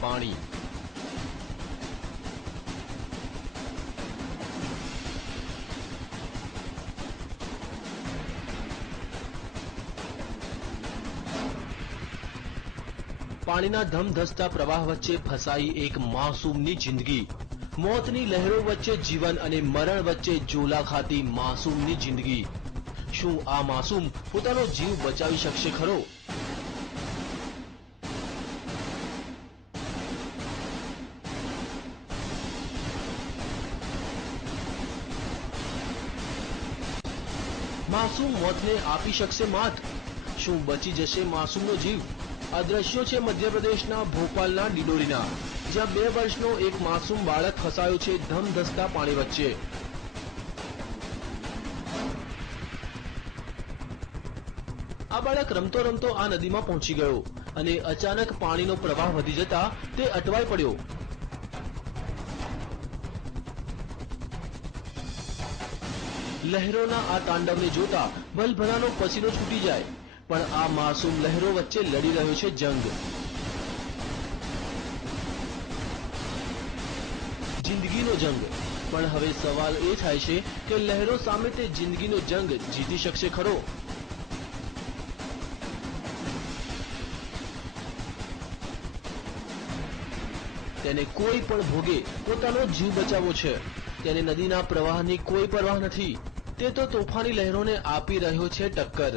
પાણી। પાણીના ધમધસતા પ્રવાહ વચ્ચે ફસાઈ એક માસૂમની જિંદગી। મોતની લહેરો વચ્ચે જીવન અને મરણ વચ્ચે ઝોલા ખાતી માસૂમની જિંદગી। શું આ માસૂમ પોતાનો જીવ બચાવી શકશે ખરો? માસૂમ મોતને આપી શકશે માત? શું બચી જશે માસૂમનો જીવ? આ દ્રશ્યો છે મધ્યપ્રદેશના ભોપાલના ડિડોરીના, જ્યાં 2 વર્ષનો એક માસૂમ બાળક ફસાયો છે ધમધસતા પાણી વચ્ચે। આ બાળક રમતો રમતો આ નદીમાં પહોંચી ગયો અને અચાનક પાણીનો પ્રવાહ વધી જતા તે અટવાઈ પડ્યો। લહેરોના આ તાંડવને જોતા ભલભલાનો પસીનો છૂટી જાય, પણ આ માસૂમ લહેરો વચ્ચે લડી રહ્યો છે જંગ। જિંદગીનો જંગ। પણ હવે સવાલ એ થાય છે કે લહેરો સામે તે જિંદગીનો જંગ જીતી શકશે ખરો? તેને કોઈ પણ ભોગે પોતાનો જીવ બચાવવો છે। તેને નદીના પ્રવાહની કોઈ પરવાહ નથી। તે તો તોફાની લહેરોને આપી રહ્યો છે ટક્કર।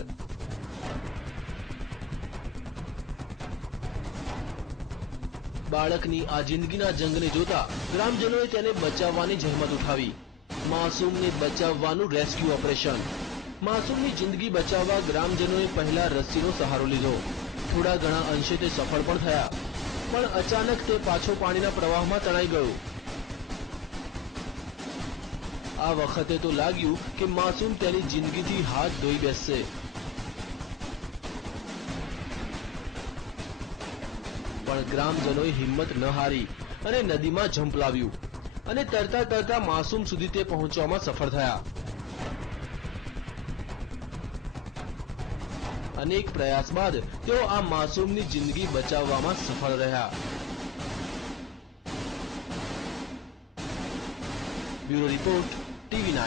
બાળકની આ જિંદગીના જંગને જોતા ગ્રામજનોએ તેને બચાવવાની જહેમત ઉઠાવી। માસૂમને બચાવવાનું રેસ્ક્યુ ઓપરેશન। માસૂમની જિંદગી બચાવવા ગ્રામજનોએ પહેલા રસ્સીનો સહારો લીધો। થોડા ઘણા અંશે તે સફળ પણ થયા, પણ અચાનક તે પાછો પાણીના પ્રવાહમાં તણાઈ ગયો। આ વખતે તો લાગ્યું કે માસૂમ તેની જિંદગીથી હાથ ધોઈ બેસશે, પણ ગ્રામજનોએ હિંમત ન હારી અને નદીમાં ઝંપલાવ્યું અને તરતા તરતા માસૂમ સુધી તે પહોંચવામાં સફળ થયા। અનેક પ્રયાસ બાદ તેઓ આ માસૂમની જિંદગી બચાવવામાં સફળ રહ્યા। Bureau report, TV9।